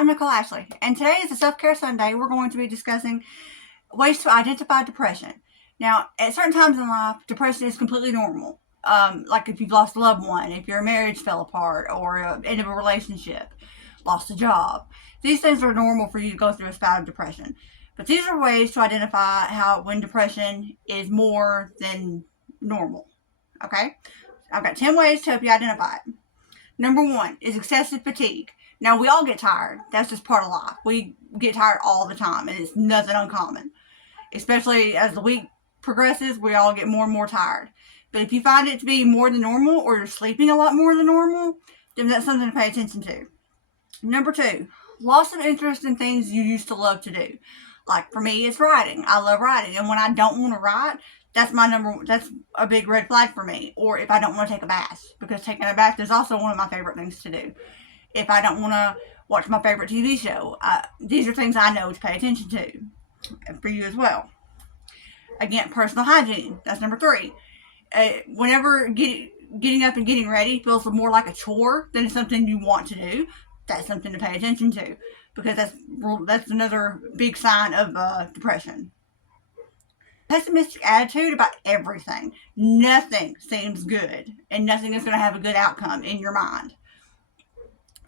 I'm Nicole Ashley, and today is a Self-Care Sunday. We're going to be discussing ways to identify depression. Now, at certain times in life, depression is completely normal. Like if you've lost a loved one, if your marriage fell apart, or end of a relationship, lost a job. These things are normal for you to go through a bout of depression. But these are ways to identify when depression is more than normal. Okay? I've got 10 ways to help you identify it. Number 1 is excessive fatigue. Now, we all get tired. That's just part of life. We get tired all the time, and it's nothing uncommon. Especially as the week progresses, we all get more and more tired. But if you find it to be more than normal, or you're sleeping a lot more than normal, then that's something to pay attention to. Number 2, loss of interest in things you used to love to do. Like for me, it's writing. I love writing, and when I don't want to write, that's a big red flag for me. Or if I don't want to take a bath, because taking a bath is also one of my favorite things to do. If I don't want to watch my favorite TV show, these are things I know to pay attention to, and for you as well. Again, personal hygiene. That's number 3. Whenever getting up and getting ready feels more like a chore than it's something you want to do, that's something to pay attention to, because that's another big sign of depression. Pessimistic attitude about everything. Nothing seems good, and nothing is going to have a good outcome in your mind.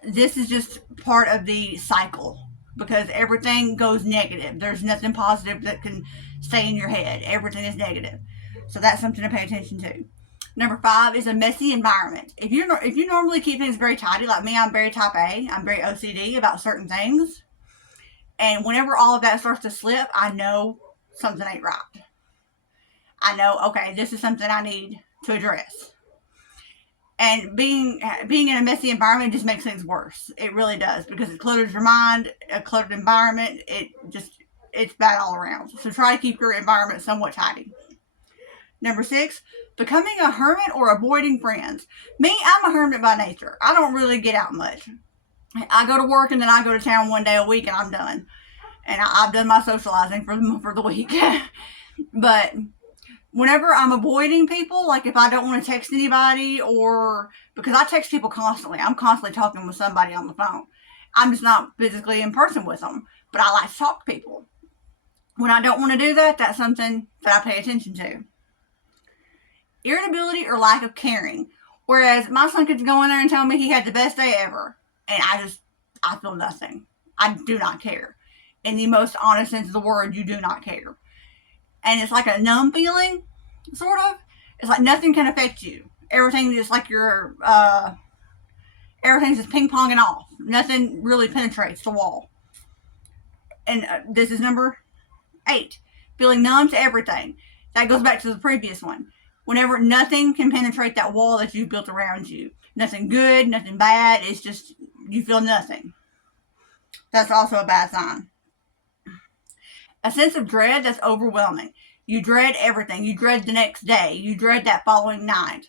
This is just part of the cycle, because everything goes negative. There's nothing positive that can stay in your head. Everything is negative. So that's something to pay attention to. Number 5 is a messy environment. If you normally keep things very tidy, like me, I'm very type A. I'm very OCD about certain things. And whenever all of that starts to slip, I know something ain't right. I know, okay, this is something I need to address. And being in a messy environment just makes things worse. It really does, because it clutters your mind. A cluttered environment, it's bad all around. So try to keep your environment somewhat tidy. Number 6, becoming a hermit or avoiding friends. Me, I'm a hermit by nature. I don't really get out much. I go to work and then I go to town one day a week and I'm done. And I've done my socializing for the week. But whenever I'm avoiding people, like if I don't want to text anybody, or because I text people constantly, I'm constantly talking with somebody on the phone. I'm just not physically in person with them, but I like to talk to people. When I don't want to do that, that's something that I pay attention to. Irritability or lack of caring. Whereas my son could go in there and tell me he had the best day ever, and I feel nothing. I do not care. In the most honest sense of the word, you do not care. And it's like a numb feeling, sort of. It's like nothing can affect you. Everything is like everything's just ping-ponging off. Nothing really penetrates the wall. And this is number 8. Feeling numb to everything. That goes back to the previous one. Whenever nothing can penetrate that wall that you've built around you. Nothing good, nothing bad. It's just, you feel nothing. That's also a bad sign. A sense of dread that's overwhelming. You dread everything. You dread the next day. You dread that following night.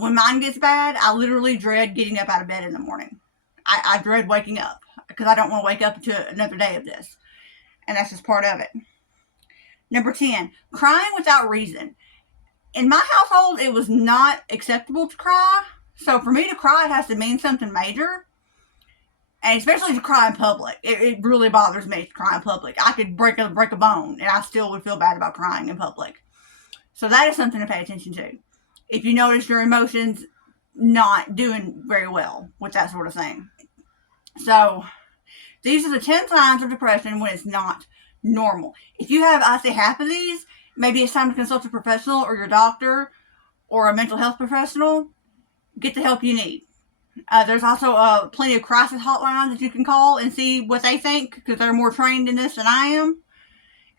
When mine gets bad, I literally dread getting up out of bed in the morning. I dread waking up, because I don't want to wake up to another day of this. And that's just part of it. Number 10, crying without reason. In my household, it was not acceptable to cry. So for me to cry, it has to mean something major. And especially to cry in public. It really bothers me to cry in public. I could break a bone, and I still would feel bad about crying in public. So that is something to pay attention to. If you notice your emotions not doing very well with that sort of thing. So these are the 10 signs of depression when it's not normal. If you have, I say, half of these, maybe it's time to consult a professional or your doctor or a mental health professional. Get the help you need. There's also plenty of crisis hotlines that you can call and see what they think, because they're more trained in this than I am.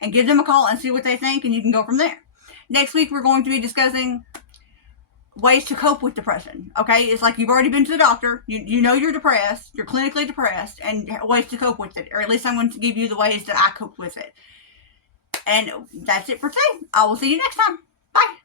And give them a call and see what they think, and you can go from there. Next week, we're going to be discussing ways to cope with depression. Okay, it's like you've already been to the doctor. You know you're depressed. You're clinically depressed, and ways to cope with it. Or at least I'm going to give you the ways that I cope with it. And that's it for today. I will see you next time. Bye.